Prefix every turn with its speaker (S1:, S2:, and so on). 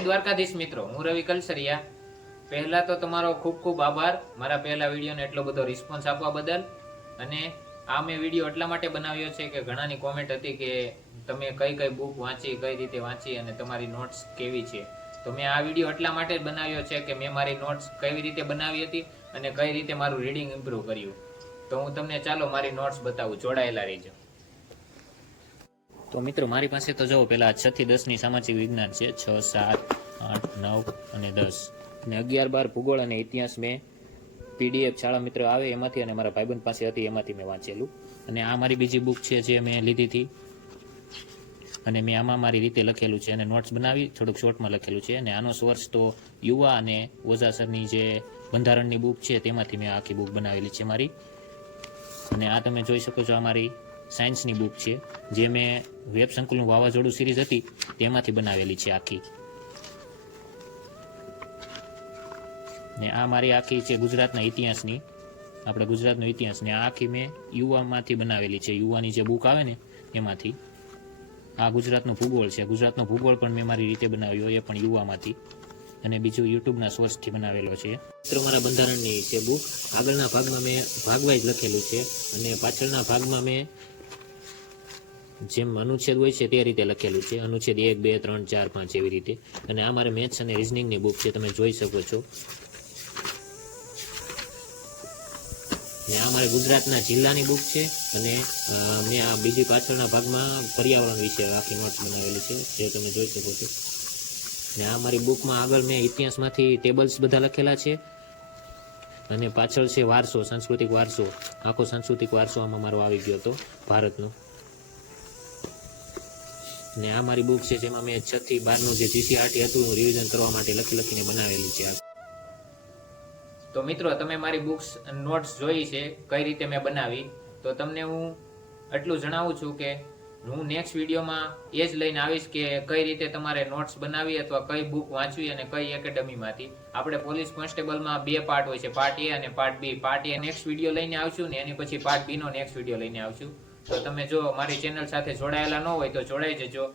S1: દ્વારકાધીશ મિત્રો. હું રવિ કલસરિયા. પહેલા તો તમારો ખૂબ ખૂબ આભાર. મારા પહેલા વિડીયોને એટલો બધો રિસ્પોન્સ આપવા બદલ. અને આ મેં વીડિયો એટલા માટે બનાવ્યો છે કે ઘણાની કોમેન્ટ હતી કે તમે કઈ કઈ બુક વાંચી, કઈ રીતે વાંચી અને તમારી નોટ્સ કેવી છે. તો મેં આ વીડિયો એટલા માટે બનાવ્યો છે કે મેં મારી નોટ્સ કેવી રીતે બનાવી હતી અને કઈ રીતે મારું રીડિંગ ઇમ્પ્રૂવ કર્યું. તો હું તમને ચાલો મારી નોટ્સ બતાવું. જોડાયેલા રહીજો. તો મિત્રો, મારી પાસે તો જો પેલા છ થી દસની સામાજિક વિજ્ઞાન છે. છ, સાત આઠ, નવ અને દસ. અને અગિયાર બાર ભૂગોળ અને ઇતિહાસ મેં પીડીએફ શાળા મિત્ર આવે એમાંથી અને મારા ભાઈબંધ પાસે હતી, એમાંથી મેં વાંચેલું. અને આ મારી બીજી બુક છે જે મેં લીધી હતી. અને મેં આમાં મારી રીતે લખેલું છે અને નોટ્સ બનાવી, થોડુંક શોર્ટમાં લખેલું છે. અને આનો સોર્સ તો યુવા અને ઓઝાસરની જે બંધારણની બુક છે તેમાંથી મેં આખી બુક બનાવેલી છે મારી. અને આ તમે જોઈ શકો છો આ મારી સાયન્સની બુક છે. જે મેં વેબ સંકુલનું વાવાઝોડું સિરીઝ હતી, તેમાંથી બનાવેલી છે આખી. ને આ મારી આખી છે ગુજરાતના ઇતિહાસની, આપણા ગુજરાતનો ઇતિહાસ ને આખી મેં યુવામાંથી બનાવેલી છે. યુવાની જે બુક આવે ને, એમાંથી. આ ગુજરાતનો ભૂગોળ છે. ગુજરાતનો ભૂગોળ પણ મેં મારી રીતે બનાવ્યો, એ પણ યુવામાંથી. અને બીજું યુટ્યુબના સોર્સથી બનાવેલો છે. મિત્રો, મારા બંધારણની છે બુક આગળના ભાગમાં મેં ભાગવાઇઝ લખેલું છે. અને પાછળના ભાગમાં મેં જેમ અનુચ્છેદ હોય છે તે રીતે લખેલું છે. અનુચ્છેદ એક, બે, ત્રણ, ચાર, પાંચ એવી રીતે. અને આ મારે મેથ્સ અને રિઝનિંગની બુક છે. તમે જોઈ શકો છો. ને આ મારી ગુજરાતના જિલ્લાની બુક છે અને મેં આ બીજી પાછળના ભાગમાં પર્યાવરણ વિશે આખી નોટ્સ બનાવેલી છે, જે તમે જોઈ શકો છો. ને આ મારી બુકમાં આગળ મેં ઇતિહાસમાંથી ટેબલ્સ બધા લખેલા છે. અને પાછળ છે વારસો, સાંસ્કૃતિક વારસો. આખો સાંસ્કૃતિક વારસો આમાં મારો આવી ગયો હતો, ભારતનો. ને આ મારી બુક છે જેમાં મેં છથી બારનું જે જીસીઆરટી હતું રિવિઝન કરવા માટે લખી લખીને બનાવેલી છે. તો મિત્રો, તમે મારી બુક્સ નોટ્સ જોઈ છે, કઈ રીતે મેં બનાવી? તો તમને હું એટલું જણાવું છું કે હું નેક્સ્ટ વિડીયોમાં એ જ લઈને આવીશ કે કઈ રીતે તમારે નોટ્સ બનાવી અથવા કઈ બુક વાંચવી અને કઈ એકેડમીમાંથી આપણે પોલીસ કોન્સ્ટેબલમાં બે પાર્ટ હોય છે પાર્ટ એ અને part B part A next video લઈને આવશું ને એની પછી પાર્ટ બીનો નેક્સ્ટ વીડિયો લઈને આવશું. તો તમે જો મારી ચેનલ સાથે જોડાયેલા ન હોય તો જોડાઈ જજો.